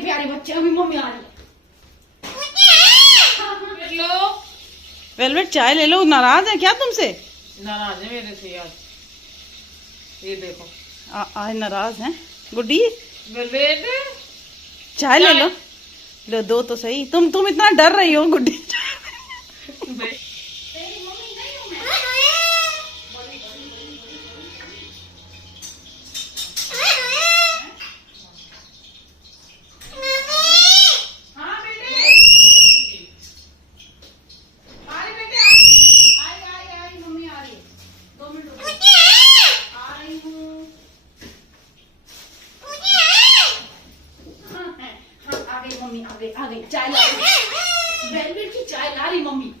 प्यारे बच्चे, अभी मम्मी आ रही है। लो वेलवेट चाय ले लो। नाराज है क्या तुमसे? नाराज है मेरे से आज। ये देखो आज नाराज है गुड्डी। वेलवेट चाय ले लो। लो दो तो सही। तुम इतना डर रही हो गुड्डी। मम्मी आ गई चाय ला रही। वेलवेट की चाय ला रही मम्मी।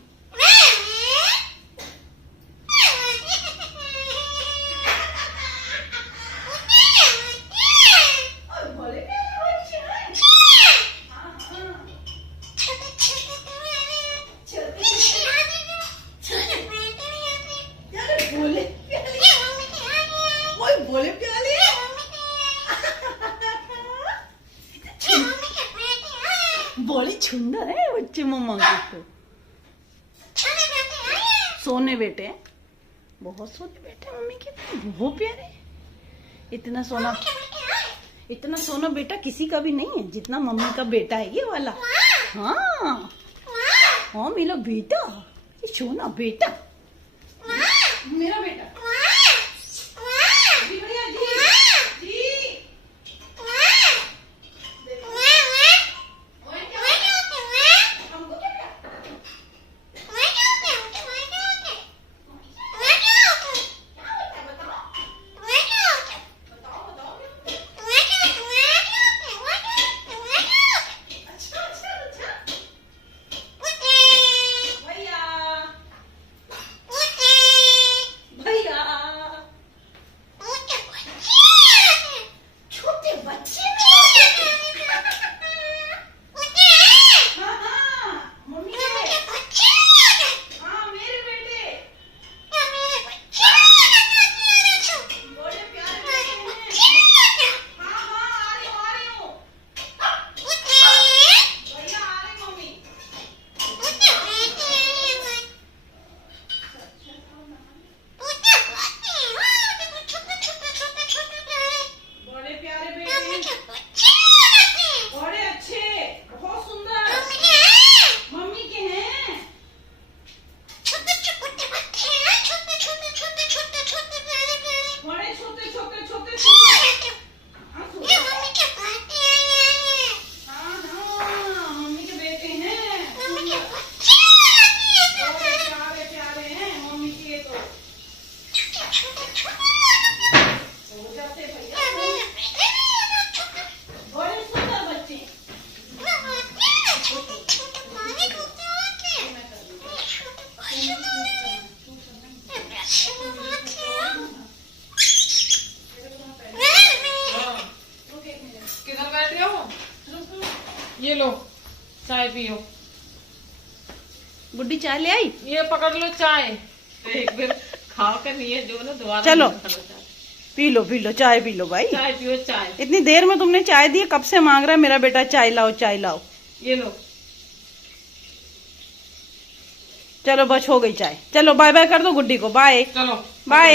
बोले प्याले बोले सुंदर है बच्चे मम्मा को। सोने बेटे, बहुत सोने बेटे मम्मी के, बहुत प्यारे। इतना सोना बेटा किसी का भी नहीं है जितना मम्मी का बेटा है ये वाला। हाँ हाँ मेरा बेटा, ये सोना बेटा, मेरा बेटा। जी भैया जी जी। ये लो चाय पियो। गुड्डी चाय ले आई। ये पकड़ लो चाय, एक बार खा कर नहीं है जो ना दोबारा। चलो पी लो चाय पी लो भाई। चाय पियो चाय। इतनी देर में तुमने चाय दी, कब से मांग रहा है मेरा बेटा चाय लाओ चाय लाओ। ये लो चलो बस हो गई चाय। चलो बाय बाय कर दो गुड्डी को। बाय चलो बाय।